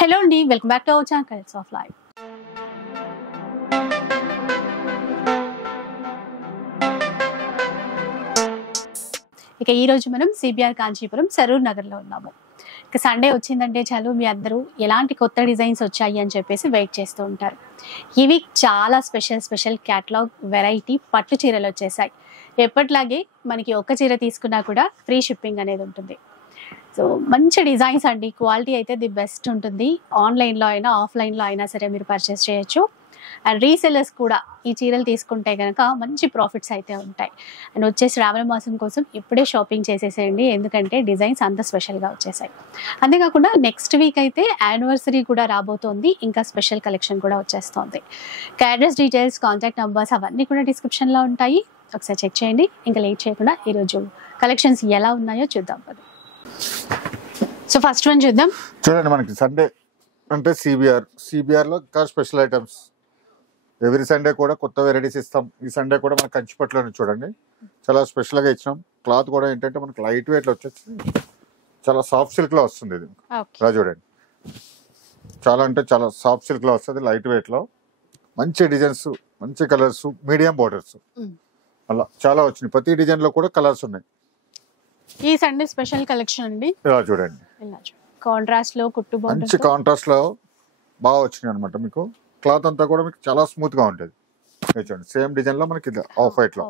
Hello అండి, welcome back to our channel colours of life. ఇక ఈ రోజు మనం సిబిఆర్ కాంచీపురం సరూర్ నగర్లో ఉన్నాము. ఇక సండే వచ్చిందంటే చాలు మీ అందరూ ఎలాంటి కొత్త డిజైన్స్ వచ్చాయి అని చెప్పేసి వెయిట్ చేస్తూ ఉంటారు. ఈ వీక్ చాలా స్పెషల్ క్యాటలాగ్ వెరైటీ పట్టు చీరలు వచ్చేసాయి. ఎప్పటిలాగే మనకి ఒక్క చీర తీసుకున్నా కూడా ఫ్రీ షిప్పింగ్ అనేది ఉంటుంది. సో మంచి డిజైన్స్ అండి, క్వాలిటీ అయితే ది బెస్ట్ ఉంటుంది. ఆన్లైన్లో అయినా ఆఫ్లైన్లో అయినా సరే మీరు పర్చేస్ చేయొచ్చు. అండ్ రీసెల్లర్స్ కూడా ఈ చీరలు తీసుకుంటే కనుక మంచి ప్రాఫిట్స్ అయితే ఉంటాయి. అండ్ వచ్చే శ్రావణ మాసం కోసం ఇప్పుడే షాపింగ్ చేసేసేయండి, ఎందుకంటే డిజైన్స్ అంత స్పెషల్గా వచ్చేసాయి. అంతేకాకుండా నెక్స్ట్ వీక్ అయితే యానివర్సరీ కూడా రాబోతోంది, ఇంకా స్పెషల్ కలెక్షన్ కూడా వచ్చేస్తోంది. అడ్రస్ డీటెయిల్స్, కాంటాక్ట్ నెంబర్స్ అవన్నీ కూడా డిస్క్రిప్షన్లో ఉంటాయి, ఒకసారి చెక్ చేయండి. ఇంకా లేట్ చేయకుండా ఈరోజు కలెక్షన్స్ ఎలా ఉన్నాయో చూద్దాం. సో ఫస్ట్ వన్ చూద్దాం. చూడండి, మనకి సండే అంటే సిబిఆర్ లో ఇంకా స్పెషల్ ఐటమ్స్ ఎవ్రీ సండే కూడా కొత్త వెరైటీస్ ఇస్తాం. ఈ సండే కూడా మనకి కంచిపట్టులోనే చూడండి చాలా స్పెషల్ గా ఇచ్చినాం. క్లాత్ కూడా ఏంటంటే మనకి లైట్ వెయిట్ లో వచ్చేసి చాలా సాఫ్ట్ సిల్క్ లో వస్తుంది. ఇది ఇలా చూడండి, చాలా అంటే చాలా సాఫ్ట్ సిల్క్ లో వస్తుంది, లైట్ వెయిట్ లో. మంచి డిజైన్స్, మంచి కలర్స్, మీడియం బోర్డర్స్ అలా చాలా వచ్చినాయి. ప్రతి డిజైన్ లో కూడా కలర్స్ ఉన్నాయి. ఈ సండే స్పెషల్ కలెక్షన్ అండి. ఇలా చూడండి, కాంట్రాస్ట్ లో కుట్టు మంచి కాంట్రాస్ట్ లో బాగా వచ్చినాయి అనమాట. మీకు క్లాత్ అంతా కూడా మీకు చాలా స్మూత్ గా ఉంటుంది. చూడండి, సేమ్ డిజైన్ లో మనకి ఆఫ్ వైట్ లో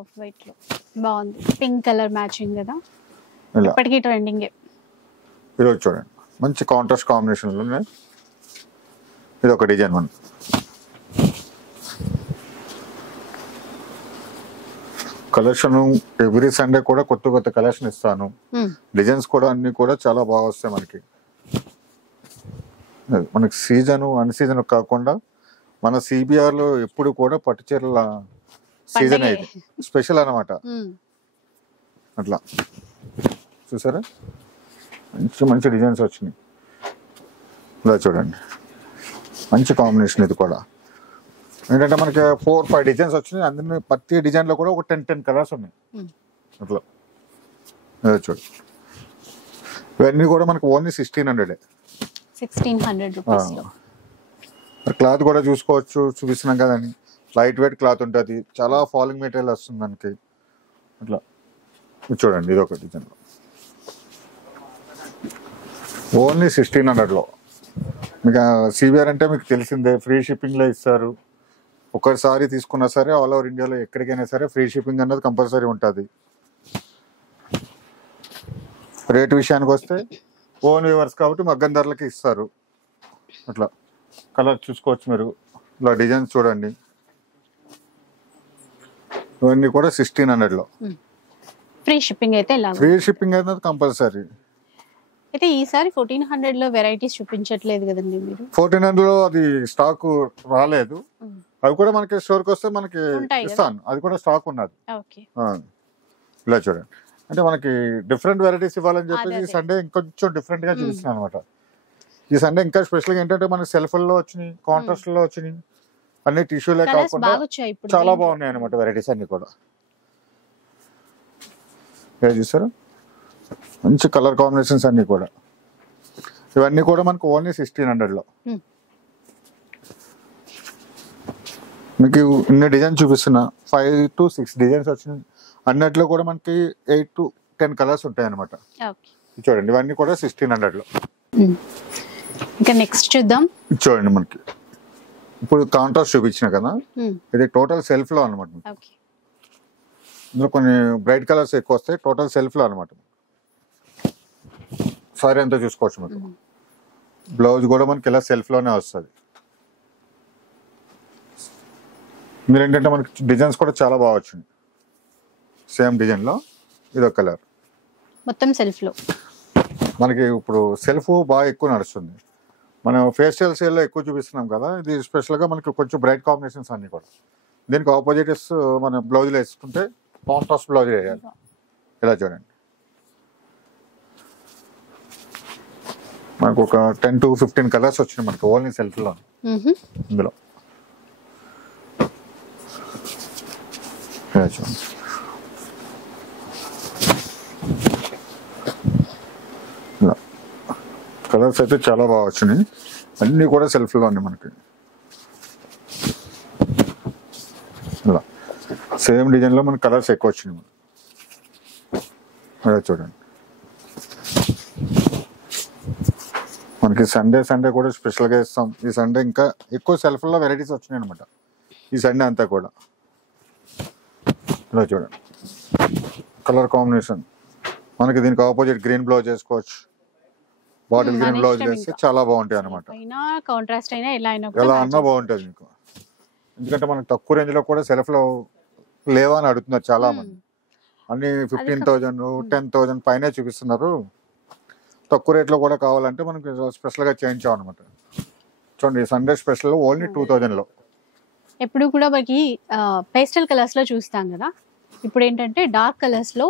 బాగుంది. పింక్ కలర్ మ్యాచింగ్ కదా, ఇప్పటికీ ట్రెండింగ్. ఈరోజు చూడండి, మంచి కాంట్రాస్ట్ కాంబినేషన్ లో ఇది ఒక డిజైన్. మనం కలెక్షన్ ఎవ్రీ సండే కూడా కొత్త కలెక్షన్ ఇస్తాను. డిజైన్స్ కూడా అన్ని కూడా చాలా బాగా వస్తాయి. మనకి సీజన్ అన్ సీజన్ కాకుండా మన సిబిఆర్ లో ఎప్పుడు కూడా పట్టు చీరల సీజన్ అయితే స్పెషల్ అనమాట. అట్లా చూసారా, మంచి డిజైన్స్ వచ్చినాయి. ఇలా చూడండి, మంచి కాంబినేషన్. ఇది కూడా ఏంటంటే మనకి 4-5 డిజైన్స్ వచ్చినాయి. అందులో ప్రతి డిజైన్ లో కూడా ఒక 10 కలర్స్ ఉన్నాయి. అట్లా చూడు, ఇవన్నీ కూడా మనకి ఓన్లీ 1600 రూపీస్. క్లాత్ కూడా చూసుకోవచ్చు, చూపిస్తున్నాం కదండి. లైట్ వెయిట్ క్లాత్ ఉంటుంది, చాలా ఫాలింగ్ మెటీరియల్ వస్తుంది మనకి. అట్లా చూడండి, ఇది ఒక డిజైన్ ఓన్లీ 1600 లో. మీకు సిబిఆర్ అంటే మీకు తెలిసిందే, ఫ్రీ షిప్పింగ్ లో ఇస్తారు. ఒకసారి తీసుకున్నా సరే ఆల్ ఓవర్ ఇండియాలో ఎక్కడికైనా సరే ఫ్రీ షిప్పింగ్ అన్నది కంపల్సరీ ఉంటుంది. రేట్ విషయానికి వస్తే ఓన్ వ్యూవర్స్ కాబట్టి మగ్గం ధరలకి ఇస్తారు. అట్లా కలర్ చూసుకోవచ్చు మీరు. ఇలా డిజైన్స్ చూడండి, ఇవన్నీ కూడా 1600 లో. ఫ్రీ షిప్పింగ్ అయితే ఫ్రీ షిప్పింగ్ అనేది కంపల్సరీ. అయితే ఈసారి 1400 లో వెరైటీస్ చూపించట్లేదు కదండి మీరు. 1400 లో అది స్టాక్ రాలేదు. అవి కూడా మనకి స్టోర్ కి వస్తే మనకి ఇస్తాను, అది కూడా స్టాక్ ఉన్నది. ఇలా చూడండి, అంటే మనకి డిఫరెంట్ వెరైటీస్ ఇవ్వాలని చెప్పేసి ఈ సండే ఇంకొంచెం డిఫరెంట్ గా చూపిస్తున్నాను అనమాట. ఈ సండే ఇంకా స్పెషల్ గా ఏంటంటే మనకి సెల్ఫ్ లో వచ్చినాయి, కాంట్రాస్ట్ లో వచ్చినాయి, అన్ని టిష్యూలే కాకుండా చాలా బాగున్నాయి అనమాట వెరైటీస్ అన్ని కూడా. చూసారా, మంచి కలర్ కాంబినేషన్స్ అన్ని కూడా. ఇవన్నీ కూడా మనకు ఓన్లీ 1600 లో. మీకు ఇన్ని డిజైన్ చూపిస్తున్నా, 5 to 6 డిజైన్స్ వచ్చినాయి. అన్నిట్లో కూడా మనకి 8 to 10 కలర్స్ ఉంటాయి అనమాట. చూడండి, ఇవన్నీ కూడా 1600 లో. ఇంకా నెక్స్ట్ చూద్దాం. చూడండి, మనకి ఇప్పుడు కాంట్రాస్ట్ చూపించిన కదా, ఇది టోటల్ సెల్ఫ్ లో అనమాట. ఇందులో కొన్ని బ్రైట్ కలర్స్ ఎక్కువ వస్తాయి, టోటల్ సెల్ఫ్ లో అనమాట. సారీ అంతా చూసుకోవచ్చు. మీకు బ్లౌజ్ కూడా మనకి ఇలా సెల్ఫ్ లోనే వస్తుంది. మీరు ఏంటంటే మనకి డిజైన్స్ కూడా చాలా బాగా వచ్చింది. సేమ్ డిజైన్ లో ఇదొక కలర్, మొత్తం సెల్ఫ్ లో. మనకి ఇప్పుడు సెల్ఫ్ బాగా ఎక్కువ నడుస్తుంది. మనం ఫేషియల్ సేల్ లో ఎక్కువ చూపిస్తున్నాం కదా, ఇది స్పెషల్ గా మనకి కొంచెం బ్రైట్ కాంబినేషన్స్ అన్ని కూడా. దీనికి ఆపోజిట్స్ మన బ్లౌజ్ వేసుకుంటే కాంట్రాస్ట్ బ్లౌజ్ వేయాలి. ఇలా చూడండి, మనకు ఒక 10 to 15 కలర్స్ వచ్చినాయి మనకి ఓన్లీ సెల్ఫ్ లో. ఇందులో కలర్స్ అయితే చాలా బాగా వచ్చినాయి, అన్ని కూడా సెల్ఫ్ లో ఉన్నాయి మనకి. ఇలా సేమ్ డిజైన్ లో మనకి కలర్స్ ఎక్కువ వచ్చినాయి. అదే చూడండి, మనకి సండే కూడా స్పెషల్ గా ఇస్తాం. ఈ సండే ఇంకా ఎక్కువ సెల్ఫ్ లో వెరైటీస్ వచ్చినాయి అనమాట ఈ సండే అంతా కూడా. ఇలా చూడండి, కలర్ కాంబినేషన్ మనకి దీనికి ఆపోజిట్ గ్రీన్ బ్లౌజ్ చేసుకోవచ్చు, బాటిల్ గ్రీన్ బ్లౌజ్ వేస్తే చాలా బాగుంటాయి అనమాట. కాంట్రాస్ట్ అయినా ఎలా అన్నా బాగుంటది మీకు. ఎందుకంటే మనకి తక్కువ రేంజ్ లో కూడా సెల్ఫ్ లో లేవా అని అడుగుతున్నారు చాలా మంది. అన్ని 15,000 10,000 పైనే చూపిస్తున్నారు. తక్కువ రేట్ లో కూడా కావాలంటే మనకి స్పెషల్ గా చేయించాం అనమాట. చూడండి, సండే స్పెషల్ ఓన్లీ 2,000 లో. ఎప్పుడు కూడా మనకి పేస్టల్ కలర్స్ లో చూస్తాం కదా, ఇప్పుడు ఏంటంటే డార్క్ కలర్స్ లో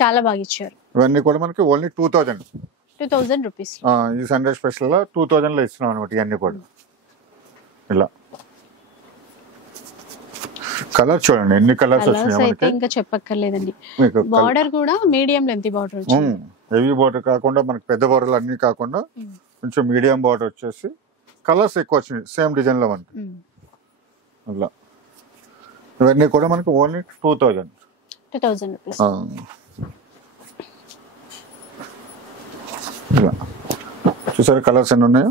చాలా బాగా ఇచ్చారు. ఇవన్నీ కూడా మనకి ఓన్లీ 2,000 రూపీస్. ఈ సండే స్పెషల్ లో 2,000 లో ఇస్తున్నాం అనమాట. ఇవన్నీ కూడా ఇలా కలర్ చూడండి, ఎన్ని కలర్స్ అయితే ఇంకా చెప్పక్కర్లేదండి. బార్డర్ కూడా మీడియం లెంత్ బార్డర్ వచ్చింది. హెవీ బార్డర్ కాకుండా మనకి పెద్ద బార్డర్లు అన్ని కాకుండా కొంచెం మీడియం బార్డర్ వచ్చేసి కలర్స్ ఎక్కువ వచ్చినాయి సేమ్ డిజైన్ లో మనకి. అట్లా ఇవన్నీ కూడా మనకి ఓన్లీ 2,000 రూపీస్. ఇలా చూసారు కలర్స్ ఎన్ని ఉన్నాయో,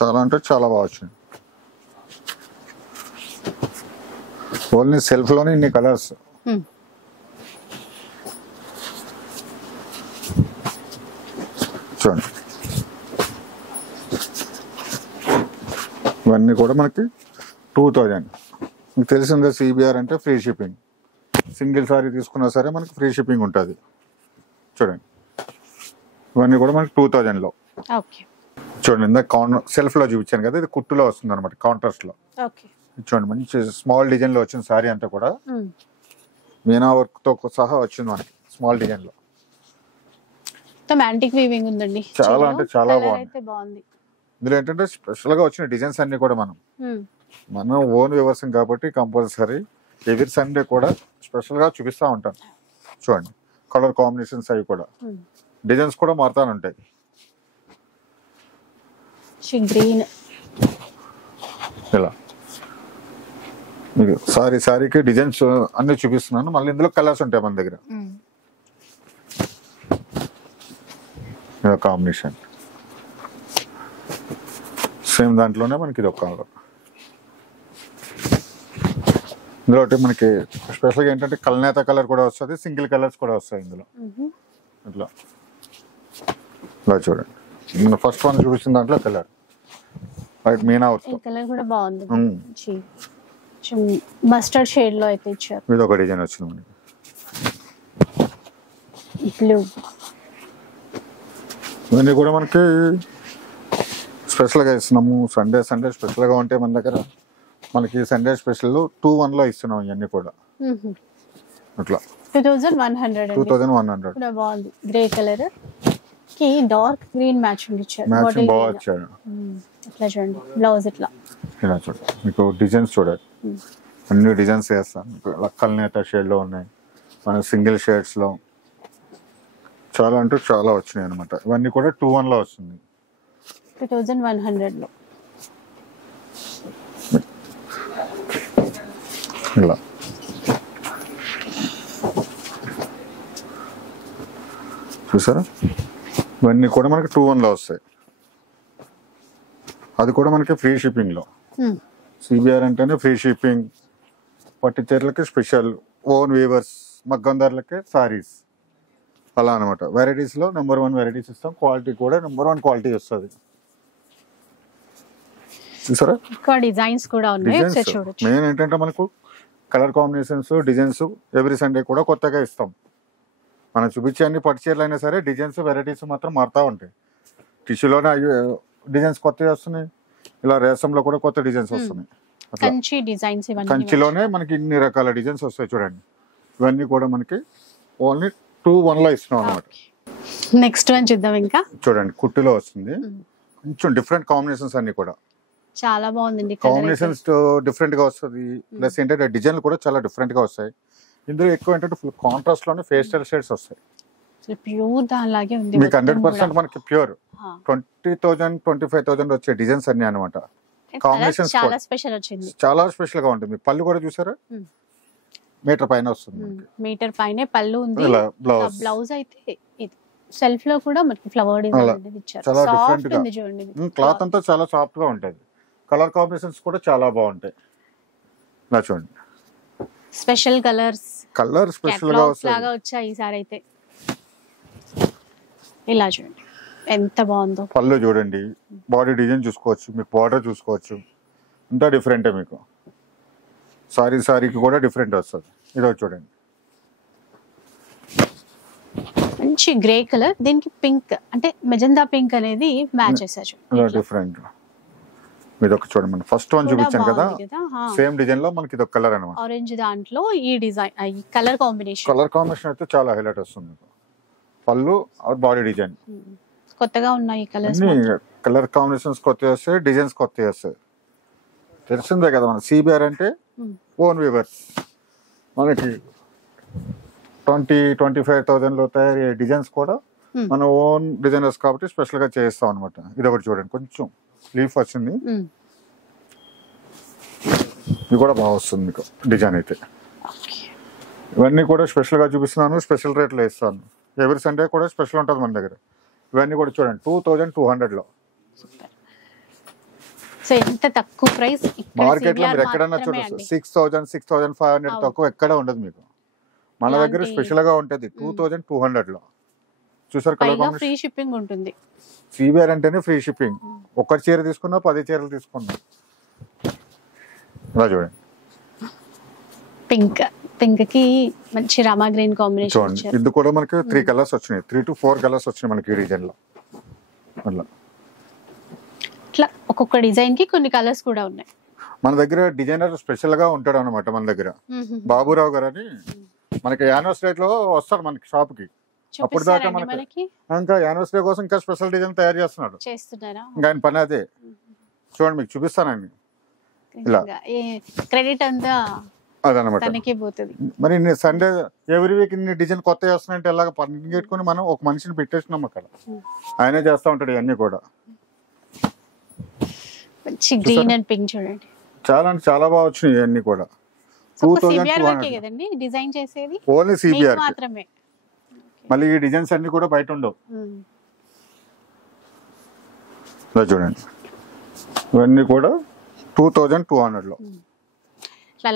చాలా అంటే చాలా బాగా వచ్చినాయి. ఓన్లీ సెల్ఫ్ లోనే ఇన్ని కలర్స్. చూడండి, ఇవన్నీ కూడా మనకి 2,000. మీకు తెలిసిందే సిబిఆర్ అంటే ఫ్రీ షిప్పింగ్. సింగిల్ సారీ తీసుకున్నా సరే మనకి ఫ్రీ షిప్పింగ్ ఉంటుంది. చూడండి, ఇవన్నీ కూడా మనకి 2,000 లో. చూడండి, ఇందాక సెల్ఫ్ లో చూపించాను కదా, ఇది కుట్టులో వస్తుంది అనమాట, కాంట్రాస్ట్ లో. చూడండి, మంచి స్మాల్ డిజైన్ లో వచ్చింది సారీ అంతా కూడా. మీనా వర్క్ తో సహా వచ్చింది మనకి స్మాల్ డిజైన్ లో. యాంటిక్ వీవింగ్ ఉందండి, చాలా అంటే చాలా బాగుంది. ఇందులో ఏంటంటే స్పెషల్ గా వచ్చిన డిజైన్స్ అన్ని కూడా మనం ఓన్ వ్యవసాయం కాబట్టి కంపల్సరీ ఎవ్రీ సండే కూడా స్పెషల్ గా చూపిస్తా ఉంటాను. చూడండి, కలర్ కాంబినేషన్స్ అవి కూడా, డిజైన్స్ కూడా మారుతానుంటాయి. గ్రీన్ ఇలా మీకు సారీకి డిజైన్స్ అన్ని చూపిస్తున్నాను. మళ్ళీ ఇందులో కలర్స్ ఉంటాయి మన దగ్గర. కాంబినేషన్ సేమ్ దాంట్లోనే మనకి ఇది ఒక కలర్. ఇందులో మనకి స్పెషల్గా ఏంటంటే కల్నేత కలర్ కూడా వస్తుంది, సింగిల్ కలర్స్ కూడా వస్తాయి ఇందులో. ఇట్లా ఇలా చూడండి, ఫస్ట్ వన్ చూపించిన దాంట్లో కలర్ వైట్ మీనా కలర్ కూడా బాగుంది. మస్టర్డ్ షేడ్ లో అయితే ఇచ్చారు. ఇది ఒక డిజైన్ వచ్చింది మనకి బ్లూ. ఇవన్నీ కూడా మనకి స్పెషల్గా ఇస్తున్నాము. సండే స్పెషల్గా ఉంటే మన దగ్గర మనకి సండే స్పెషల్ 2,100 లో ఇస్తున్నాం. ఇవన్నీ కూడా అట్లా 2,100 బాగుంది. గ్రే కలర్ కి డార్క్ గ్రీన్ మ్యాచింగ్ ఇచ్చారు. బాగా వచ్చారు. ఇట్లా చూడండి, బ్లౌజ్ ఇట్లా ఇలా చూడండి, మీకు డిజైన్స్ చూడండి, అన్ని డిజైన్స్ వేస్తాను. కల్నేత షేడ్ లో ఉన్నాయి, మన సింగిల్ షేడ్స్ లో చాలా అంటే చాలా వచ్చినాయి అనమాట. ఇవన్నీ కూడా 2,100 లో వస్తుంది. 2,100 లో ఇలా చూసారా, ఇవన్నీ కూడా మనకి 2,100 లో వస్తాయి. అది కూడా మనకి ఫ్రీ షిప్పింగ్ లో. సిబిఆర్ అంటేనే ఫ్రీ షిప్పింగ్. పట్టు చీరలకి స్పెషల్, ఓన్ వీవర్స్, మగ్గందారులకి సారీస్, అలా అనమాట. వెరైటీస్ లో నెంబర్ 1 వెరైటీస్ ఇస్తాం. క్వాలిటీ కూడా నెంబర్ 1 క్వాలిటీ వస్తుంది. చూసారా, డిజైన్స్ కూడా ఉన్నాయి. మెయిన్ ఏంటంటే మనకు colour combinations, designs every Sunday కూడా కొత్తగా ఇస్తాం. మనం చూపించే అన్ని పట్టు చీరలు అయినా సరే డిజైన్స్ వెరైటీస్ మాత్రం మారుతూ ఉంటాయి. టిష్యూలోనే డిజైన్స్ కొత్తవి వస్తున్నాయి, ఇలా రేసంలో కూడా కొత్త డిజైన్స్ వస్తున్నాయి. కంచిలోనే మనకి ఇన్ని రకాల డిజైన్స్ వస్తాయి. చూడండి, ఇవన్నీ కూడా మనకి ఓన్లీ 2,100 లో ఇస్తున్నాం అనమాట. నెక్స్ట్ వన్ చూద్దాం. ఇంకా చూడండి, కుట్టులో వస్తుంది. కొంచెం డిఫరెంట్ కాంబినేషన్స్ అన్ని కూడా చాలా బాగుందండి. కాంబినేషన్స్ డిఫరెంట్ గా వస్తుంది. ప్లస్ ఏంటంటే డిజైన్లు కూడా చాలా డిఫరెంట్ గా వస్తాయి. ఇందులో ఎక్కువ ఏంటంటే ఫుల్ కాంట్రాస్ట్ లోనే పేస్టల్ షేడ్స్ వస్తాయి. ప్యూర్ దానిలాగే ఉంది. మీకు 100% మనకి ప్యూర్ 20,000 25,000 వచ్చే డిజైన్స్ అన్ని అనమాట. కాంబినేషన్స్ చాలా స్పెషల్ వచ్చింది, చాలా స్పెషల్ గా ఉంటుంది. పళ్ళు కూడా చూసారా, మీటర్ పైన వస్తుంది, మీటర్ పైనే పళ్ళు ఉంది. బ్లౌజ్ బ్లౌజ్ అయితే ఇది సెల్ఫ్ లో కూడా మనకి ఫ్లవర్ డిజైన్ ఇచ్చారు. చాలా డిఫరెంట్ సాఫ్ట్ గా ఉంది చూడండి, క్లాత్ అంతా చాలా సాఫ్ట్ గా ఉంటుంది. కలర్ కాంబినేషన్స్ కూడా చాలా బాగుంటాయి. ఇలా చూడండి, స్పెషల్ కలర్స్, కలర్ స్పెషల్ గా లాగా వచ్చాయి ఈసారి అయితే. ఇలా చూడండి ఎంత బాగుందో. పళ్ళు చూడండి, బాడీ డిజైన్ చూసుకోవచ్చు, మీకు బార్డర్ చూసుకోవచ్చు, అంతా డిఫరెంటే మీకు. సారీకి కూడా డిఫరెంట్ వస్తుంది. ఇది చూడండి, మంచి గ్రే కలర్, దీనికి పింక్ అంటే మెజందా పింక్ అనేది మ్యాచ్ చేశారు. డిఫరెంట్. ఇది ఒక చూడండి, మనం ఫస్ట్ వన్ చూపించాను కదా, సేమ్ డిజైన్ లో మనకి ఇది ఒక కలర్ అనమాట. ఆరెంజ్ దాంట్లో ఈ డిజైన్, ఈ కలర్ కాంబినేషన్ అయితే చాలా హైలైట్ వస్తుంది. పళ్ళు బాడీ డిజైన్ కొత్తగా ఉన్నాయి కలర్స్. కలర్ కాంబినేషన్స్ కొత్తగా వస్తాయి, డిజైన్స్ కొత్తగా వస్తాయి. తెలిసిందే కదా, మన సిబిఆర్ అంటే ఓన్ వీవర్స్. మనకి 20-25,000 లో తయారయ్యే డిజైన్స్ కూడా మన ఓన్ డిజైనర్స్ కాబట్టి స్పెషల్ గా చేస్తాం అనమాట. ఇది ఒకటి చూడండి, కొంచెం లీఫ్ వచ్చింది, ఇది కూడా బాగా వస్తుంది మీకు డిజైన్ అయితే. ఇవన్నీ కూడా స్పెషల్ గా చూపిస్తున్నాను, స్పెషల్ రేట్లో ఇస్తాను. ఎవరి సండే కూడా స్పెషల్ ఉంటుంది మన దగ్గర. ఇవన్నీ కూడా చూడండి 2,200 లో. సో ఎంత తక్కువ ప్రైస్ మార్కెట్ లో మీరు ఎక్కడన్నా చూడొచ్చు. 6,000 6,500 తక్కువ ఎక్కడ ఉండదు మీకు. మన దగ్గర స్పెషల్ గా ఉంటది 2,200 లో. చూసారు, కలర్ ఫ్రీ షిప్పింగ్ ఉంటుంది. సిబిఆర్ అంటేనే ఫ్రీ షిప్పింగ్. ఒక్క చీర తీసుకున్నా 10 చీరలు తీసుకున్నా. ఇలా చూడండి, పింక్ కి మంచి రామా గ్రీన్ కాంబినేషన్ చూడండి. ఇది కూడా మనకి 3 కలర్స్ వచ్చినాయి, 3 to 4 కలర్స్ వచ్చినాయి మనకి ఈ డిజైన్ లో. అట్లా ఇట్లా ఒక్కొక్క డిజైన్ కి కొన్ని కలర్స్ కూడా ఉన్నాయి. మన దగ్గర డిజైనర్ స్పెషల్ గా ఉంటాడు అనమాట. మన దగ్గర బాబురావు గారు అని మనకి యానివర్సరీ లో వస్తాడు మనకి షాప్ కి. అప్పుడు దాకా మనకి ఇంకా యానివర్సరీ కోసం ఇంకా స్పెషల్ డిజైన్ తయారు చేస్తున్నాడు. ఇంకా ఆయన పని అదే. చూడండి, మీకు చూపిస్తానండి. ఇలా క్రెడిట్ అంతా అదనమాట. మరి సండే ఎవ్రీ వీక్ ఇన్ని డిజైన్ కొత్త చేస్తున్నాయంటే ఎలాగ పని పెట్టుకుని మనం ఒక మనిషిని పెట్టేసినాం అక్కడ, ఆయనే చేస్తా ఉంటాడు ఇవన్నీ కూడా. గ్రీన్ అండ్ పింక్ చూడండి, చాలా అంటే చాలా బాగా వచ్చినాయి ఇవన్నీ కూడా. 2,200 డిజైన్ చేసేది ఓన్లీ సిబిఆర్ మాత్రమే. మళ్ళీ ఈ డిజైన్స్ అన్ని కూడా బయట ఉండవు. ఇలా చూడండి, ఇవన్నీ కూడా 2,200 లో.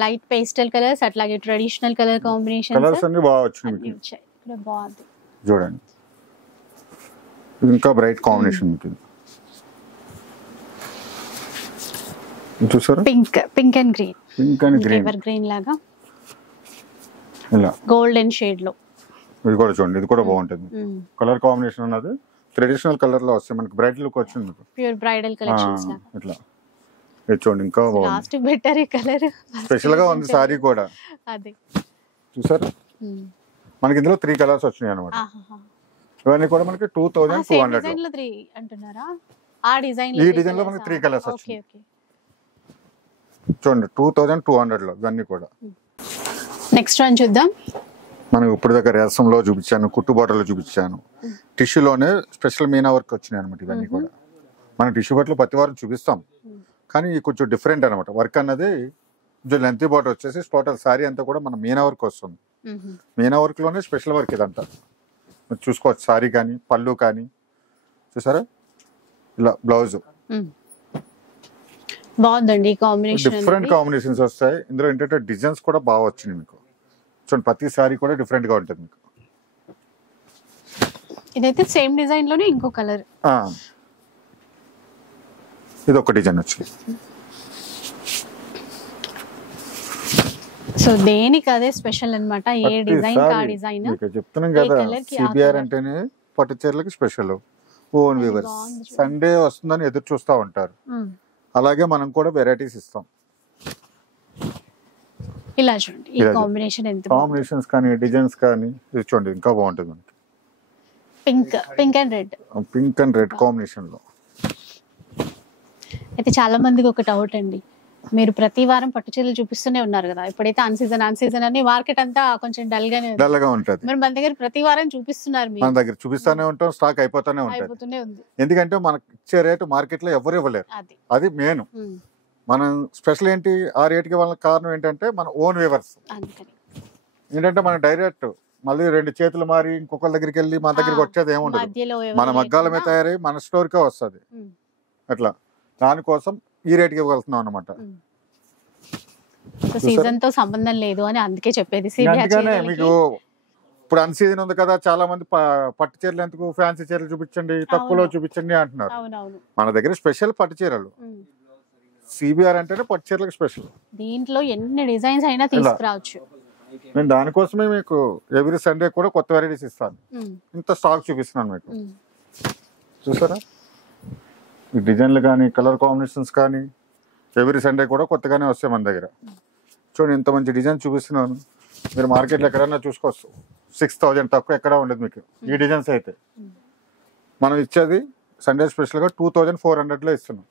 లైట్ పేస్టల్ కలర్స్, అట్లాగే ట్రెడిషనల్ కలర్ కాంబినేషన్ కలర్స్ అన్ని బాగా వచ్చినాయి. బాగుంది చూడండి, ఇంకా బ్రైట్ కాంబినేషన్ ఉంటుంది. చూసారా, pink and green, ever green లాగా ఇలా గోల్డెన్ షేడ్ లో. ఇది కూడా చూడండి, ఇది కూడా బాగుంటుంది. కలర్ కాంబినేషన్ అన్నది ట్రెడిషనల్ కలర్ లో వస్తాయి మనకి. బ్రైట్ లుక్ వచ్చింది, ప్యూర్ బ్రైడల్ కలెక్షన్స్ ఇట్లా. ఇది చూడండి, ఇంకా లాస్ట్ బెటర్ కలర్ స్పెషల్ గా ఉంది సారీ కూడా. అదే చూసారా, మనకి ఇందులో 3 కలర్స్ వచ్చినాయి అనమాట. ఇవన్నీ కూడా మనకి 2,200 అంటున్నారా? ఆ డిజైన్ ఈ డిజైన్ లో మనకి 3 కలర్స్ వచ్చినాయి. చూడండి 2,200 లో ఇవన్నీ కూడా. నెక్స్ట్ వన్ చూద్దాం. మనకి ఇప్పుడు దగ్గర రేసంలో చూపించాను, కుట్టు బాటలో చూపించాను, టిష్యూలోనే స్పెషల్ మీనా వర్క్ వచ్చినాయి అనమాట. ఇవన్నీ కూడా మనం టిష్యూ బట్టలు ప్రతి వారం చూపిస్తాం, కానీ కొంచెం డిఫరెంట్ అనమాట. వర్క్ అన్నది కొంచెం లెంతీ బాటర్ వచ్చేసి టోటల్ సారీ అంతా కూడా మన మీనా వర్క్ వస్తుంది. మీనా వర్క్ లోనే స్పెషల్ వర్క్ ఇదంతా చూసుకోవచ్చు. సారీ కానీ పళ్ళు కానీ చూసారా, ఇలా బ్లౌజ్ బాగుందండి. కాంబినేషన్ డిఫరెంట్ కాంబినేషన్స్ వస్తాయి ఇందులో. ఏంటంటే డిజైన్స్ కూడా బాగా వచ్చినాయి మీకు. చూడండి, ప్రతి సారీ కూడా డిఫరెంట్ గా ఉంటుంది మీకు. ఇదైతే సేమ్ డిజైన్ లోనే ఇంకో కలర్. ఇది ఒక డిజైన్ వచ్చింది. సో దేనికి అదే స్పెషల్ అన్నమాట. ఏ డిజైన్ కా డిజైన్ చెప్తున్నాం కదా, సిబిఆర్ అంటేనే పట్టు చీరలకి స్పెషల్. ఓన్ వీవర్స్ సండే వస్తుందని ఎదురు చూస్తూ ఉంటారు. అలాగే మనం కూడా వెరైటీస్ ఇస్తాం. ఇలా చూడండి, ఈ కాంబినేషన్ ఎంత కాంబినేషన్స్ కానీ డిజైన్స్ కానీ ఇది చూడండి, ఇంకా బాగుంటుంది మనకి. పింక్ అండ్ రెడ్ కాంబినేషన్ లో. అయితే చాలా మందికి ఒక డౌట్ అండి, మీరు ప్రతి వారం పట్టు చీరలు చూపిస్తూనే ఉన్నారు కదా, ఇప్పుడైతే అన్ సీజన్ అని మార్కెట్ అంతా కొంచెం డల్ గానే ఉంది. డల్ గా ఉంటది. మరి మన దగ్గర ప్రతి వారం చూపిస్తున్నారు, మన దగ్గర చూపిస్తానే ఉంటాం, స్టాక్ అయిపోతానే అయిపోతూనే ఉంది. ఎందుకంటే మనకి ఇచ్చే రేటు మార్కెట్ లో ఎవరు ఇవ్వలేరు, అది మెయిన్. మనం స్పెషల్ ఏంటి ఆ రేటుకి వాళ్ళకి కారణం ఏంటంటే మన ఓన్ వేవర్స్. ఏంటంటే మనం డైరెక్ట్ మళ్ళీ 2 చేతులు మారి ఇంకొకరి దగ్గరికి వెళ్ళి మన దగ్గరికి వచ్చేది ఏముండదు, మన మగ్గాల మీద తయారై మన స్టోర్ కే వస్తుంది. అట్లా దానికోసం ఈ రేటుకి ఇవ్వగలుగుతున్నాం అనమాట. సీజన్ తో సంబంధం లేదు అని అందుకే చెప్పేది. అందుకనే మీకు ఇప్పుడు అన్ సీజన్ ఉంది కదా, చాలా మంది పట్టు చీరలు ఎందుకు, ఫ్యాన్సీ చీరలు చూపించండి, తక్కువలో చూపించండి అంటున్నారు. మన దగ్గర స్పెషల్ పట్టు చీరలు. సిబిఆర్ అంటేనే పట్టు చీరలకు స్పెషల్. దీంట్లో ఎన్ని డిజైన్స్ అయినా తీసుకురావచ్చు. నేను దానికోసమే మీకు ఎవ్రీ సండే కూడా కొత్త వెరైటీస్ ఇస్తాను. ఇంత స్టాక్ చూపిస్తున్నాను మీకు. చూసారా ఈ డిజైన్లు కానీ కలర్ కాంబినేషన్స్ కానీ ఎవ్రీ సండే కూడా కొత్తగానే వస్తాయి మన దగ్గర. చూడండి ఇంత మంచి డిజైన్ చూపిస్తున్నాను. మీరు మార్కెట్లో ఎక్కడన్నా చూసుకోవచ్చు. 6000 తక్కువ ఎక్కడ ఉండదు మీకు ఈ డిజైన్స్ అయితే. మనం ఇచ్చేది సండే స్పెషల్ గా 2400 లో ఇస్తున్నాం.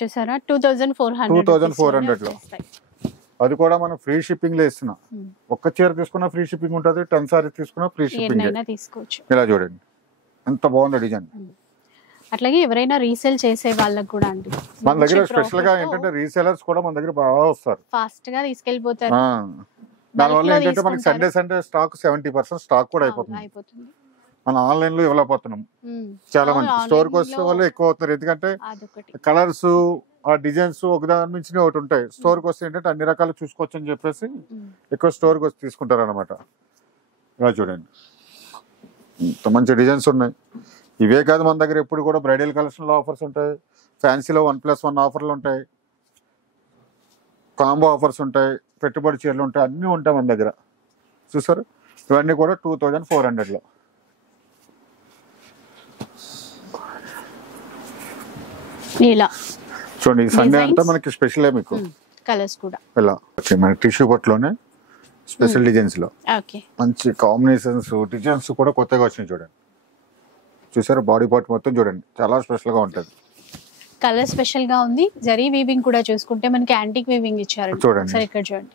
చూసారా 2400 లో. అది కూడా మనం ఫ్రీ షిప్పింగ్ లో ఇస్తున్నాం. ఒక్క చీర తీసుకున్నా ఫ్రీ షిప్పింగ్ ఉంటుంది, 10 సారీస్ తీసుకున్నా ఫ్రీ షిప్పింగ్. ఇలా చూడండి ఎంత బాగుంది డిజైన్. అట్లాగే ఎవరైనా రీసేల్ చేసే వాళ్ళకి కూడా అండి మన దగ్గర స్పెషల్ గా ఏంటంటే రీసేలర్స్ కూడా మన దగ్గర బాగా వస్తారు, ఫాస్ట్ గా తీసుకెళ్లిపోతారు. దానివల్ల ఏంటంటే మనకి సండే స్టాక్ 70% స్టాక్ కూడా అయిపోతుంది. మనం ఆన్లైన్ లో ఇవ్వలేకపోతున్నాం. చాలా మంది స్టోర్ కి వస్తే వాళ్ళు ఎక్కువ అవుతున్నారు, ఎందుకంటే కలర్స్ ఆ డిజైన్స్ ఒకదాని నుంచి ఒకటి ఉంటాయి. స్టోర్ కి వస్తే ఏంటంటే అన్ని రకాలు చూసుకోవచ్చు అని చెప్పేసి ఎక్కువ స్టోర్ కి వచ్చి తీసుకుంటారు అనమాట. ఇలా చూడండి ఇంత మంచి డిజైన్స్ ఉన్నాయి. ఇవే కాదు మన దగ్గర ఎప్పుడు కూడా బ్రైడల్ కలెక్షన్ లో ఆఫర్స్ ఉంటాయి, ఫ్యాన్సీలో 1+1 ఆఫర్లు ఉంటాయి, కాంబో ఆఫర్స్ ఉంటాయి, పెట్టుబడి చీరలు ఉంటాయి, అన్నీ ఉంటాయి మన దగ్గర. చూసారు ఇవన్నీ కూడా 2400 లో. ఇలా చూడండి ఈ సండే అంతా మనకి స్పెషల్ మీకు కలర్స్ కూడా ఇలా వచ్చాయి. మన టిష్యూ పట్టులోనే స్పెషల్ డిజైన్స్ లో మంచి కాంబినేషన్స్ డిజైన్స్ కూడా కొత్తగా వచ్చినాయి. చూడండి చూసారు బాడీ పార్ట్ మొత్తం చూడండి చాలా స్పెషల్ గా ఉంటది. కలర్ స్పెషల్ గా ఉంది. జరీ వీవింగ్ కూడా చూసుకుంటే మనకి యాంటిక్ వీవింగ్ ఇచ్చారు. చూడండి ఇక్కడ చూడండి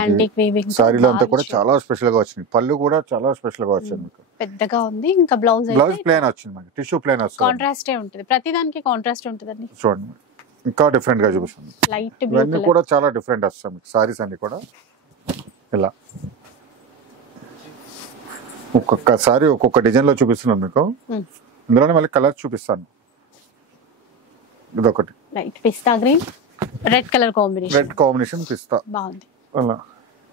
యాంటిక్ వీవింగ్ సారీలో అంతా కూడా చాలా స్పెషల్ గా వచ్చింది. పళ్ళు కూడా చాలా స్పెషల్ గా వచ్చింది మీకు, పెద్దగా ఉంది. ఇంకా బ్లౌజ్ ప్లేన్ వచ్చింది మనకి, టిష్యూ ప్లేన్ వస్తుంది. కాంట్రాస్ట్ ఉంటుంది, ప్రతి దానికి కాంట్రాస్ట్ ఉంటుందండి. చూడండి ఇంకా డిఫరెంట్ గా చూపిస్తుంది. లైట్ బ్లూ ఇవన్నీ కూడా చాలా డిఫరెంట్ వస్తాయి మీకు సారీస్ అన్ని కూడా. ఇలా ఒక్కొక్క సారీ ఒక్కొక్క డిజైన్ లో చూపిస్తున్నాను మీకు. ఇందులోనే మళ్ళీ కలర్ చూపిస్తాను. ఇదొకటి లైట్ పిస్తా green, red colour combination, red combination పిస్తా బాగుంది. అలా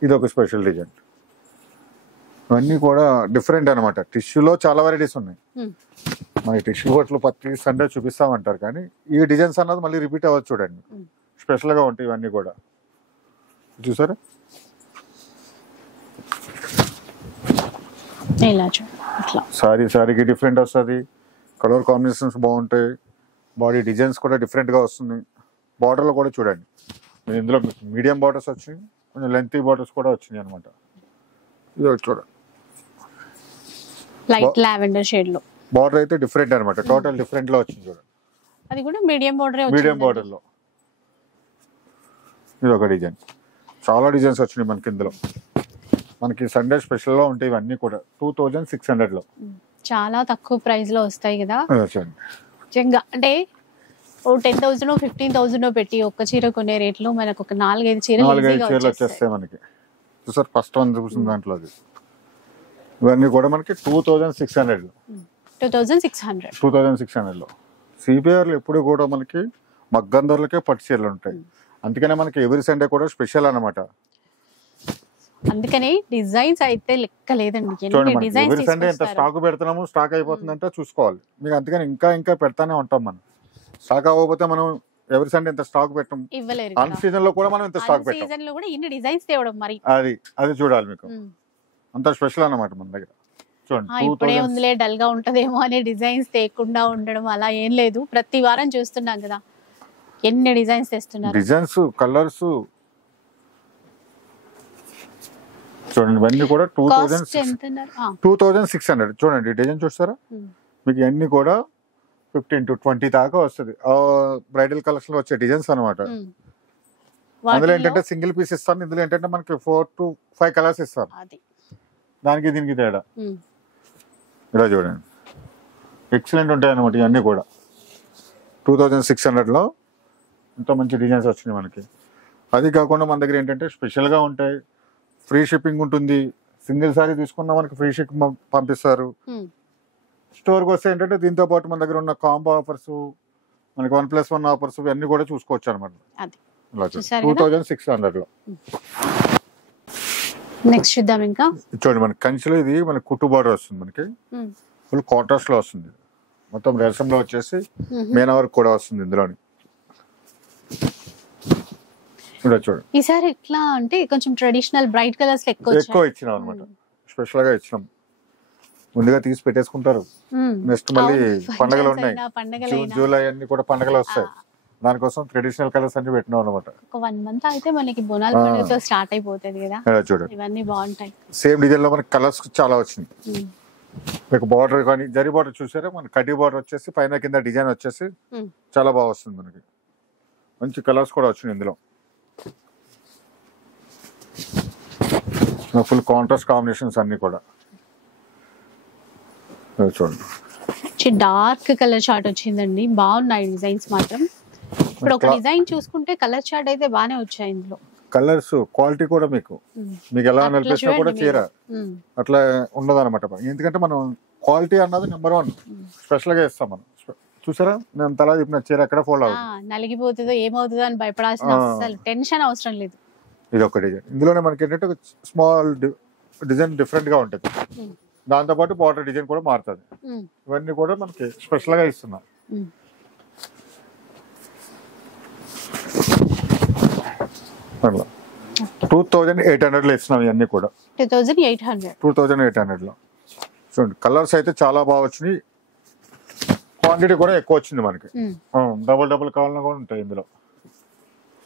ఇది ఒక స్పెషల్ డిజైన్. ఇవన్నీ కూడా డిఫరెంట్ అనమాట. టిష్యూలో చాలా వెరైటీస్ ఉన్నాయి. మనకి టిష్యూ బట్టలు ప్రతి సండే చూపిస్తామంటారు, కానీ ఈ డిజైన్స్ అన్నది మళ్ళీ రిపీట్ అవ్వచ్చు. చూడండి స్పెషల్ గా ఉంటాయి ఇవన్నీ కూడా. చూసారా సారీకి డిఫరెంట్ వస్తుంది, కలర్ కాంబినేషన్స్ బాగుంటాయి, బాడీ డిజైన్స్ కూడా డిఫరెంట్ గా వస్తుంది. బార్డర్ లో కూడా చూడండి ఇందులో మీడియం బార్డర్స్ వచ్చినాయి, కొంచెం లెంతీ బార్డర్స్ కూడా వచ్చినాయి అనమాట. ఇది చూడండి లైట్ లావెండర్ షేడ్ లో బార్డర్ అయితే డిఫరెంట్ అనమాట, టోటల్ డిఫరెంట్ లో వచ్చింది. చూడండి అది కూడా మీడియం బార్డర్, మీడియం బార్డర్ లో. ఇది ఒక డిజైన్. చాలా డిజైన్స్ వచ్చినాయి మనకి ఇందులో. మనకి సండే స్పెషల్ లో ఉంటాయి ఇవన్నీ కూడా 2600 లో. చాలా తక్కువ ప్రైస్ లో వస్తాయి కదా. అంటే 10,000 15,000 పెట్టి ఒక్క చీర కొనే రేట్లో మనకు ఒక 4-5 చీరలు వచ్చేస్తాయి మనకి. చూసారు ఫస్ట్ వన్ చూసిన దాంట్లో ఇవన్నీ కూడా మనకి 2600 లో. 2600 లో. సిబిఆర్ లో ఎప్పుడు కూడా మనకి మగ్గం ధరలకే పట్టు చీరలు ఉంటాయి. అందుకనే మనకి ఎవరి సండే కూడా స్పెషల్ అనమాట. అందుకనే డిజైన్స్ అయితే లెక్క లేదండి. ఎవరి సండే ఎంత స్టాక్ పెడుతున్నాము, స్టాక్ అయిపోతుందంటే చూసుకోవాలి మీకు. అందుకని ఇంకా పెడతానే ఉంటాం. మనం స్టాక్ అవ్వకపోతే మనం ఎవరి సండే ఎంత స్టాక్ పెట్టం, ఇవ్వలేరు. అన్ సీజన్ లో కూడా మనం ఎంత స్టాక్ పెట్టాం, సీజన్ లో కూడా ఇన్ని డిజైన్స్ తేవడం మరి అది చూడాలి మీకు. అంత స్పెషల్ అన్నమాట మన దగ్గర. చూడండి ఇప్పుడే ఉందిలే డల్ గా ఉంటదేమో అనే డిజైన్స్ తేకుండా ఉండడం అలా ఏం లేదు. ప్రతి వారం చూస్తున్నాం కదా ఎన్ని డిజైన్స్ తెస్తున్నారు. డిజైన్స్ కలర్స్ చూడండి ఇవన్నీ కూడా 2600. చూడండి డిజైన్ చూస్తారా మీకు ఇవన్నీ కూడా 15 to 20 దాకా వస్తుంది. బ్రైడల్ కలెక్షన్ లో వచ్చే డిజైన్స్ అనమాట. అందులో ఏంటంటే సింగిల్ పీస్ ఇస్తాను, ఇందులో ఏంటంటే మనకి 4 to 5 కలర్స్ ఇస్తాను. దానికి దీనికి తేడా ఇలా చూడండి, ఎక్సలెంట్ ఉంటాయి అన్నమాట ఇవన్నీ కూడా. 2600లో ఎంతో మంచి డిజైన్స్ వచ్చినాయి మనకి. అది కాకుండా మన దగ్గర ఏంటంటే స్పెషల్గా ఉంటాయి, ఫ్రీ షిప్పింగ్ ఉంటుంది. సింగిల్ సారీ తీసుకున్నా మనకి ఫ్రీ షిప్పింగ్ పంపిస్తారు. స్టోర్కి వస్తే ఏంటంటే దీంతో పాటు మన దగ్గర ఉన్న కాంబో ఆఫర్స్, మనకి 1+1 ఆఫర్స్ ఇవన్నీ కూడా చూసుకోవచ్చు అనమాట. 2600లో. నెక్స్ట్ చూద్దాం ఇంకా. చూడండి మనకి కంచిలో ఇది మనకి కుట్టు బార్డర్ వస్తుంది, మనకి ఫుల్ కాంట్రాస్ట్ లో వస్తుంది. మొత్తం రేషంలో వచ్చేసి మేనా వర్క్ కూడా వస్తుంది ఇందులోని. చూడండి ఈసారి ఎట్లా అంటే కొంచెం ట్రెడిషనల్ బ్రైట్ కలర్స్ ఎక్కువ ఇచ్చినాం అనమాట, స్పెషల్ గా ఇచ్చినాం. ముందుగా తీసి పెట్టేసుకుంటారు, నెక్స్ట్ మళ్ళీ పండుగలు ఉన్నాయి, జూలై అన్ని కూడా పండుగలు వస్తాయి, దానికోసం ట్రెడిషనల్ కలర్స్ అన్ని పెట్టినాం అనమాట. ఒక 1 month అయితే మనకి బోనాల పండుగతో స్టార్ట్ అయిపోతుంది కదా. చూడండి ఇవన్నీ బాగుంటాయి. సేమ్ డిజైన్ లో మనకి కలర్స్ చాలా వచ్చినాయి. మీకు బార్డర్ కానీ జరీ బార్డర్ చూసారా, మన కడ్డీ బార్డర్ వచ్చేసి పైన కింద డిజైన్ వచ్చేసి చాలా బాగా వస్తుంది మనకి. మంచి కలర్స్ కూడా వచ్చినాయి ఇందులో. ఫుల్ కాంట్రాస్ట్ కాంబినేషన్స్ అన్ని కూడా చూడండి. డార్క్ కలర్ చార్ట్ వచ్చిందండి, బాగున్నాయి డిజైన్స్ మాత్రం. ఇప్పుడు ఒక డిజైన్ చూసుకుంటే కలర్ చార్ట్ అయితే బాగానే వచ్చాయి ఇందులో. కలర్స్ క్వాలిటీ కూడా మీకు ఎలా అనిపిస్తున్నా కూడా చీర అట్లా ఉండదు అనమాట. ఎందుకంటే మనం క్వాలిటీ అన్నది నెంబర్ 1 స్పెషల్ గా ఇస్తాం మనం. చూసారా నేను తలా చెప్పిన చీర ఎక్కడ ఫోల్డ్ అవుతుంది, నలిగిపోతుందో ఏమవుతుందో అని భయపడాల్సిన అసలు టెన్షన్ అవసరం లేదు. ఇది ఒక డిజైన్. ఇందులోనే మనకి ఏంటంటే స్మాల్ డిజైన్ డిఫరెంట్ గా ఉంటుంది, దాంతో పాటు బార్డర్ డిజైన్ కూడా మారుతుంది. ఇవన్నీ కూడా మనకి స్పెషల్ గా ఇస్తున్నారు. అట్లా 2800లో ఇస్తున్నాం ఇవన్నీ కూడా. 2800లో చూడండి. కలర్స్ అయితే చాలా బాగా వచ్చినాయి, క్వాంటిటీ కూడా ఎక్కువ వచ్చింది మనకి. డబుల్ కావాలన్నా కూడా ఉంటాయి ఇందులో.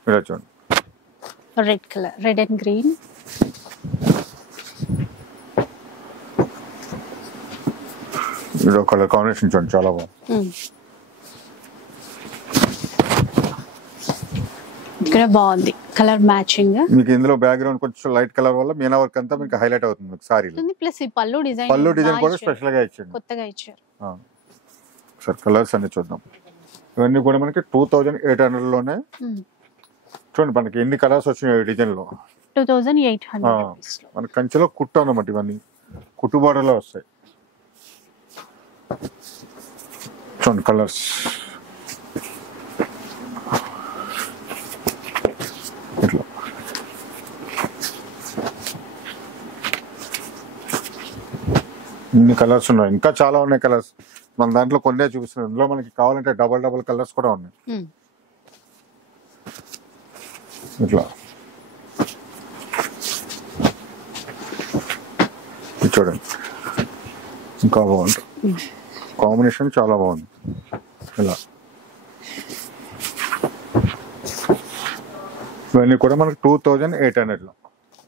ఇలా చూడండి, red colour, red and green. ఇది కలర్ కాంబినేషన్ చూడండి చాలా బాగుంది. ఇక్కడ బాగుంది కలర్ మ్యాచింగ్. మీకు ఇందులో బ్యాక్గ్రౌండ్ కొంచెం లైట్ కలర్ వల్ల మీనా వర్క్ అంతా మీకు హైలైట్ అవుతుంది మీకు సారీలో. ప్లస్ ఈ పల్లు డిజైన్ కూడా స్పెషల్ గా ఇచ్చారు, కొత్తగా ఇచ్చారు. సార్ కలర్స్ అన్ని చూద్దాం. ఇవన్నీ కూడా మనకి 2800లోనే చూడండి. మనకి ఎన్ని కలర్స్ వచ్చినాయి డిజైన్ లో. 2800 మన కంచెలో కుట్టు అన్నమాట, ఇవన్నీ కుట్టు బార్డర్ లో వస్తాయి. చూడండి కలర్స్ ఇట్లా. ఇన్ని కలర్స్ ఉన్నాయి, ఇంకా చాలా ఉన్నాయి కలర్స్. మన దాంట్లో కొన్నే చూపిస్తున్నాం. ఇందులో మనకి కావాలంటే డబల్ కలర్స్ కూడా ఉన్నాయి. ఇట్లా చూడండి, ఇంకా బాగుంటుంది కాంబినేషన్, చాలా బాగుంది. ఇలా ఇవన్నీ కూడా మనకి 2800లో.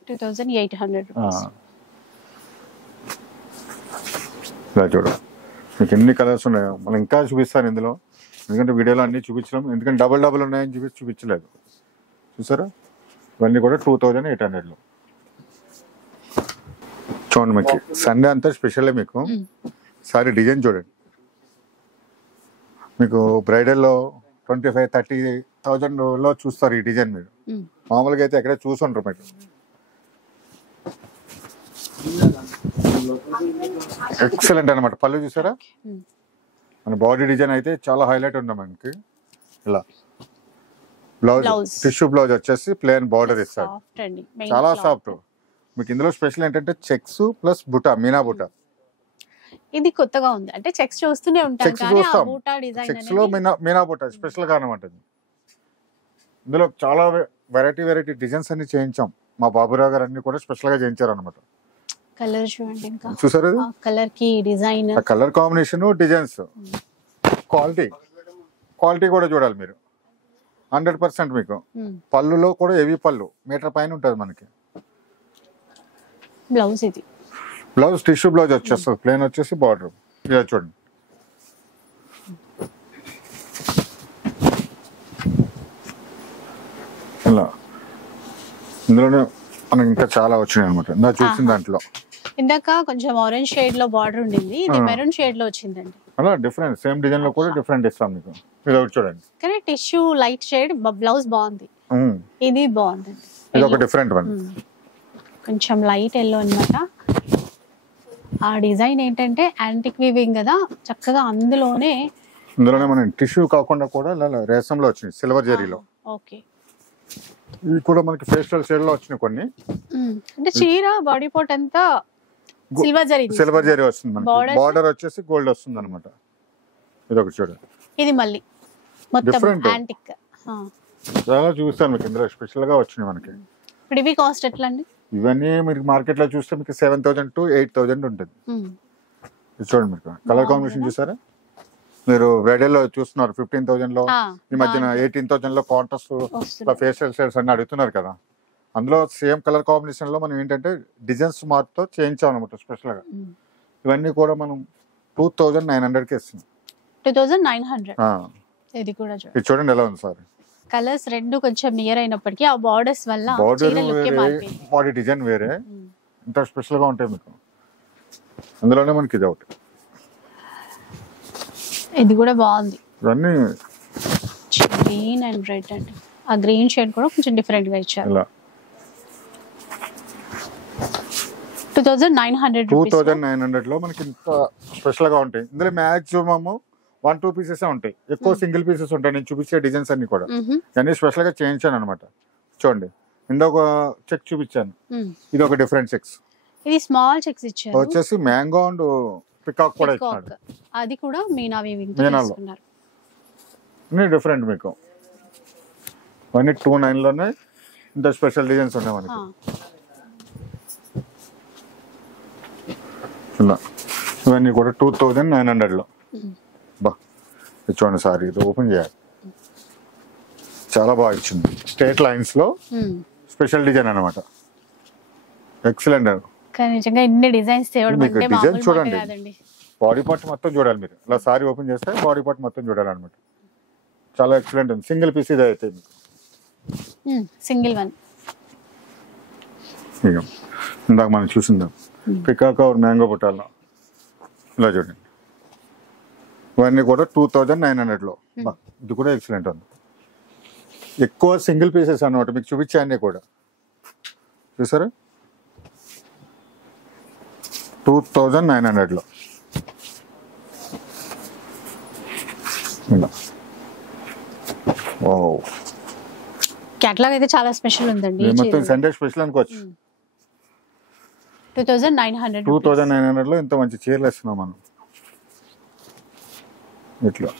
2800 ఇలా చూడండి, మీకు ఎన్ని కలర్స్ ఉన్నాయో. మనం ఇంకా చూపిస్తాను ఇందులో, ఎందుకంటే వీడియోలో అన్ని చూపించలేం, ఎందుకంటే డబల్ ఉన్నాయని చూపించలేదు. చూసారా, ఇవన్నీ కూడా 2800లో. చూడండి, మీకు సండే అంతా స్పెషల్లే. మీకు సారీ డిజైన్ చూడండి, మీకు బ్రైడల్లో 25-30,000లో చూస్తారు ఈ డిజైన్. మీరు మామూలుగా అయితే ఎక్కడ చూసుంటారు మీరు. ఎక్సలెంట్ అనమాట. పళ్ళు చూసారా, మన బాడీ డిజైన్ అయితే చాలా హైలైట్ ఉంది మనకి. ఇలా బ్లౌజ్ టిష్యూ బ్లౌజ్ వచ్చేసి ప్లేన్ బార్డర్ ఇస్తారు, చాలా సాఫ్ట్. మీకు ఇందులో స్పెషల్ ఏంటంటే చెక్స్ ప్లస్ బుటా, మీనా బుటా. ఇది కొత్తగా ఉంది, అంటే చెక్స్ చూస్తూనే ఉంటాం కానీ ఆ బుటా డిజైన్ చెక్స్ లో మీనా బుటా స్పెషల్ గా అన్నమాట. ఇందులో చాలా వెరైటీ డిజైన్స్ అన్ని చేయించాం. మా బాబురావు గారు అన్ని కూడా స్పెషల్ గా చేయించారు అనమాట. కలర్ చూడండి, ఇంకా చూసారు కలర్ కి design, colour combination, designs, quality కూడా చూడాలి మీరు. 100% మీకు పళ్ళులో కూడా హెవీ పళ్ళు, మీటర్ పైన ఉంటుంది మనకి. బ్లౌజ్ ఇది బ్లౌజ్ టిష్యూ బ్లౌజ్ వచ్చేస్తుంది, ప్లేన్ వచ్చేసి బార్డర్. ఇలా చూడండి, ఇలా ఇందులోనే మనకి ఇంకా చాలా వచ్చినాయి అనమాట నా చూసిన దాంట్లో. ఇందాక కొంచెం ఆరెంజ్ షేడ్ లో బార్డర్ ఉండింది, ఇది మెరూన్ షేడ్ లో వచ్చిందండి. అలా డిఫరెంట్, సేమ్ డిజైన్ లో కూడా డిఫరెంట్ ఇస్తాం మీకు. ఇది ఒకటి చూడండి, కానీ టిష్యూ లైట్ షేడ్, బ్లౌజ్ బాగుంది, ఇది బాగుందండి. ఇది ఒక డిఫరెంట్ వన్, కొంచెం లైట్ ఎల్లో అన్నమాట. ఆ డిజైన్ ఏంటంటే యాంటిక్ వీవింగ్ కదా, చక్కగా అందులోనే మనం టిష్యూ కాకుండా కూడా రేసంలో వచ్చింది, సిల్వర్ జరీలో. ఓకే, ఇవి కూడా మనకి పేస్టల్ షేడ్ లో వచ్చినాయి కొన్ని. అంటే చీర బాడీ పార్ట్ అంతా సిల్వర్ జరీ వస్తుంది మనకి, బార్డర్ వచ్చేసి గోల్డ్ వస్తుంది అనమాట. ఇది ఒకటి చూడండి, ఇది మళ్ళీ మొత్తం యాంటిక్. చాలా చూస్తాను మీకు, ఇందులో స్పెషల్ గా వచ్చినాయి మనకి. ఇప్పుడు ఇవి కాస్ట్ ఎట్లా అండి? ఇవన్నీ మీరు మార్కెట్ లో చూస్తే మీకు 7,000 to 8,000 ఉంటుంది. ఇది చూడండి మీకు, కలర్ కాంబినేషన్ చూసారా మీరు? బ్రైడల్ లో చూస్తున్నారు 15,000 లో, ఈ మధ్యన 18,000 లో కాంట్రాస్ట్ ఫేషియల్ షేడ్స్ అన్ని అడుగుతున్నారు కదా. అందులో సేమ్ కలర్ కాంబినేషన్ లో మనం ఏంటంటే డిజైన్స్ మార్తో చేయించాం అనమాట స్పెషల్ గా. ఇవన్నీ కూడా మనం 2,900కి ఇస్తున్నాం. 2,900. ఇది కూడా ఇది చూడండి ఎలా ఉంది సార్. కలర్స్ రెండు కొంచెం నియర్ అయినప్పటికీ ఆ బార్డర్స్ వల్ల బాడీ డిజైన్ వేరే, ఇంత స్పెషల్ గా ఉంటాయి మీకు. అందులోనే మనకి ఇది ఒకటి, ఇది కూడా బాగుంది. ఇవన్నీ గ్రీన్ అండ్ రెడ్ అండి, ఆ గ్రీన్ షేడ్ కూడా కొంచెం డిఫరెంట్ గా ఇచ్చారు. 2,900 లో మనకి ఇంత స్పెషల్ గా ఉంటాయి. ఇందులో మాక్సిమం 1-2 పీసెస్ ఉంటాయి, ఎక్కువ సింగిల్ పీసెస్ ఉంటాయి. నేను చూపించే డిజైన్స్ అన్ని కూడా అన్ని స్పెషల్ గా చేయించాను అనమాట. చూడండి, ఇందాక చెక్ చూపించాను, ఇది ఒక డిఫరెంట్ చెక్స్. ఇది స్మాల్ చెక్స్ ఇచ్చారు, వచ్చేసి మ్యాంగో అండ్ పికాక్ కూడా ఇచ్చారు. అది కూడా మీనా వీవింగ్ డిఫరెంట్ మీకు. అన్ని 2,900 లోనే ఇంత స్పెషల్ డిజైన్స్ ఉన్నాయి మనకి. ఇవన్నీ కూడా 2,900 లో. బా చూడండి సార్, ఇది ఓపెన్ చేయాలి, చాలా బాగా ఇచ్చింది. స్ట్రేట్ లైన్స్ లో స్పెషల్ డిజైన్ అనమాట, ఎక్సలెంట్. నిజంగా ఇన్ని డిజైన్స్ డిజైన్ చూడండి, బాడీ పార్ట్ మొత్తం చూడాలి మీరు. ఇలా సారీ ఓపెన్ చేస్తే బాడీ పార్ట్ మొత్తం చూడాలి అనమాట. చాలా ఎక్సలెంట్ ఉంది. సింగిల్ పీస్ ఇది అయితే సింగిల్ వన్. ఇందాక మనం చూసిందాం పికాక్ ఆర్ మ్యాంగో బుట్టాల్లో, ఇలా చూడండి. ఇవన్నీ కూడా 2,900 లో. ఇది కూడా ఎక్సలెంట్ ఉంది. ఎక్కువ సింగిల్ పీసెస్ అన్నమాట మీకు చూపించే అన్ని కూడా. చూసారా, 2,900 లో. క్యాటలాగ్ అయితే చాలా స్పెషల్ ఉందండి. మొత్తం సండే స్పెషల్ అనుకోవచ్చు. 2,900 లో ఇంత మంచి చీరలు ఇస్తున్నాం మనం. ఇట్లా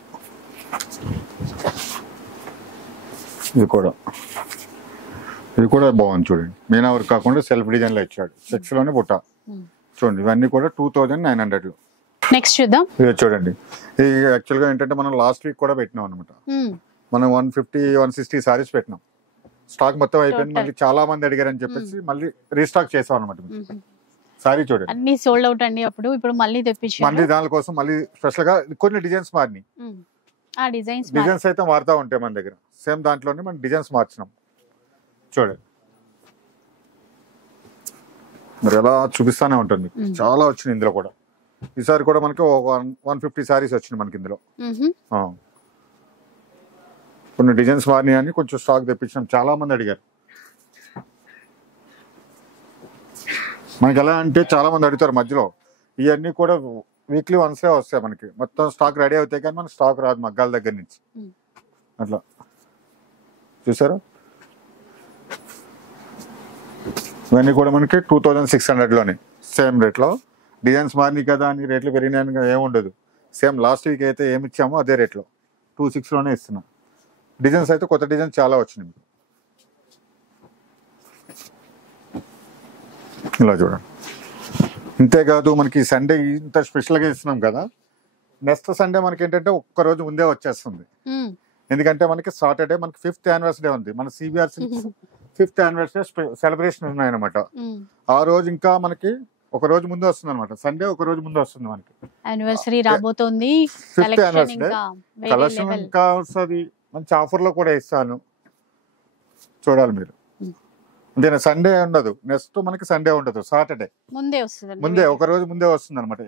ఇది కూడా బాగుంది చూడండి. మీనా వర్క్ కాకుండా సెల్ఫ్ డిజైన్ లో ఇచ్చాడు, చెక్స్ లోనే బుట్ట. చూడండి, ఇవన్నీ కూడా 2,900 లో. నెక్స్ట్ చూద్దాం. ఇది చూడండి, ఇది యాక్చువల్ గా ఏంటంటే మనం లాస్ట్ వీక్ కూడా పెట్టినాం అనమాట. మనం 150-160 సారీస్ పెట్టినాం. స్టాక్ మొత్తం అయిపోయింది. మళ్ళీ చాలా మంది అడిగారని చెప్పేసి మళ్ళీ రీస్టాక్ చేసాం అనమాట. సారీ చూడండి, అన్ని సోల్డ్ అవుట్ అండి అప్పుడు. ఇప్పుడు మళ్ళీ తెప్పించారు. మళ్ళీ దానికోసం మళ్ళీ స్పెషల్ గా కొన్ని డిజైన్స్ మారినాయి. ఆ డిజైన్స్ అయితే మారుతా ఉంటాయి మన దగ్గర. సేమ్ దాంట్లోనే మనం డిజైన్స్ మార్చినాం. చూడండి, మరి ఎలా చూపిస్తానే ఉంటుంది. చాలా వచ్చినాయి ఇందులో కూడా. ఈసారి కూడా మనకి 150 సారీస్ వచ్చినాయి మనకి ఇందులో. కొన్ని డిజైన్స్ మారినాయని కొంచెం స్టాక్ తెప్పించాం, చాలా మంది అడిగారు. మనకి ఎలా అంటే చాలా మంది అడుగుతారు మధ్యలో. ఇవన్నీ కూడా వీక్లీ వన్సే వస్తాయి మనకి. మొత్తం స్టాక్ రెడీ అవుతాయి కానీ మనకి స్టాక్ రాదు మగ్గాల దగ్గర నుంచి. అట్లా చూసారా, ఇవన్నీ కూడా మనకి 2,600 లోనే. సేమ్ రేట్లో. డిజైన్స్ మారినాయి కదా అని రేట్లు పెరిగినాయని ఏముండదు. సేమ్ లాస్ట్ వీక్ అయితే ఏమి ఇచ్చామో అదే రేట్లో 2,600 లోనే ఇస్తున్నాం. డిజైన్స్ అయితే కొత్త డిజైన్స్ చాలా వచ్చినాయి. ఇలా చూడండి. ఇంతేకాదు మనకి సండే ఇంత స్పెషల్గా ఇస్తున్నాం కదా, నెక్స్ట్ సండే మనకి ఏంటంటే ఒక్క రోజు ముందే వచ్చేస్తుంది. ఎందుకంటే మనకి సాటర్డే మనకి 5th యానివర్సరీ ఉంది. మన సిబిఆర్ 5th యానివర్సరీ సెలబ్రేషన్ ఉన్నాయన్నమాట. ఆ రోజు ఇంకా మనకి ఒక రోజు ముందు వస్తుంది అనమాట. సండే ఒక రోజు ముందు వస్తుంది మనకి. యానివర్సరీ రాబోతోంది. 5th యానివర్సరీ కలెక్షన్ ఇంకా వస్తుంది. మంచి ఆఫర్ లో కూడా ఇస్తాను, చూడాలి మీరు. అంటే సండే ఉండదు, నెక్స్ట్ మనకి సండే ఉండదు, సాటర్డే ముందే వస్తుంది ముందే, ఒక రోజు ముందే వస్తుంది అనమాట.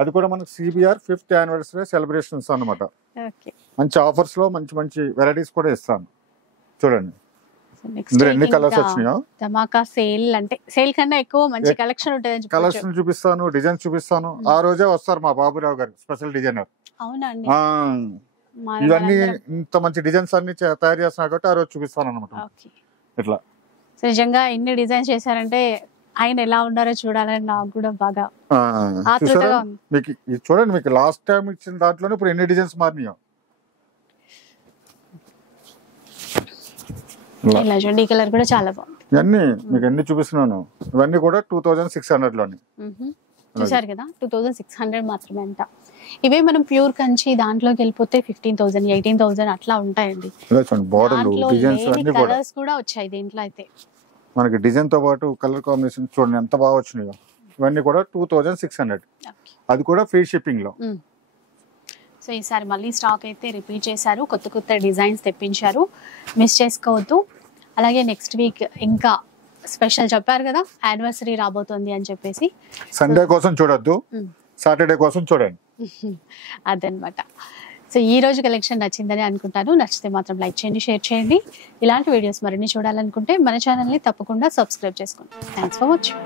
అది కూడా మనకి సిబిఆర్ 5th యానివర్సరీ సెలబ్రేషన్స్ అనమాట. ఓకే మంచి ఆఫర్స్ లో మంచి మంచి వెరైటీస్ కూడా ఇస్తాను. చూడండి నెక్స్ట్ ఇందులో ఎన్ని కలర్స్ వచ్చినాయో. ధమాకా సేల్ అంటే సేల్ కన్నా ఎక్కువ మంచి కలెక్షన్ ఉంటుంది. కలర్స్ చూపిస్తాను, డిజైన్ చూపిస్తాను. ఆ రోజే వస్తారు మా బాబురావు గారు, స్పెషల్ డిజైనర్. అవునా అండి, ఇవన్నీ ఇంత మంచి డిజైన్స్ అన్ని తయారు చేస్తున్నా కాబట్టి ఆ రోజు చూపిస్తాను అనమాట. ఇట్లా నిజంగా ఎన్ని డిజైన్ చేశారంటే ఆయన ఎలా ఉన్నారో చూడాలని నాకు కూడా బాగా చూసారా మీకు. చూడండి మీకు లాస్ట్ టైం ఇచ్చిన దాంట్లోనే ఇప్పుడు ఎన్ని డిజైన్స్ మారినాయో. ఇలా చూడండి, ఈ కలర్ కూడా చాలా బాగుంది. ఇవన్నీ మీకు ఎన్ని చూపిస్తున్నాను, ఇవన్నీ కూడా 2600 లోని. చూసారు కదా, 2600 మాత్రమే అంట. ఇవే మనం ప్యూర్ కంచి దాంట్లోకి వెళ్ళిపోతే 15,000 18,000 అట్లా ఉంటాయండి. కలర్స్ కూడా వచ్చాయి దీంట్లో. అయితే మనకి డిజైన్ తో పాటు కలర్ కాంబినేషన్ చూడండి ఎంత బాగా వచ్చినాయో. ఇవన్నీ కూడా 2600, అది కూడా ఫ్రీ షిప్పింగ్ లో. సో ఈసారి మళ్ళీ స్టాక్ అయితే రిపీట్ చేశారు, కొత్త కొత్త డిజైన్స్ తెప్పించారు, మిస్ చేసుకోవద్దు. అలాగే నెక్స్ట్ వీక్ ఇంకా స్పెషల్ చెప్పారు కదా, యానివర్సరీ రాబోతుంది అని చెప్పేసి. సండే కోసం చూడొద్దు, సాటర్డే కోసం చూడండి. అదనమాట. సో ఈ రోజు కలెక్షన్ నచ్చిందని అనుకుంటాను. నచ్చితే మాత్రం లైక్ చేయండి, షేర్ చేయండి. ఇలాంటి వీడియోస్ మరిన్ని చూడాలనుకుంటే మన ఛానల్ని తప్పకుండా సబ్స్క్రైబ్ చేసుకోండి. Thanks for watching.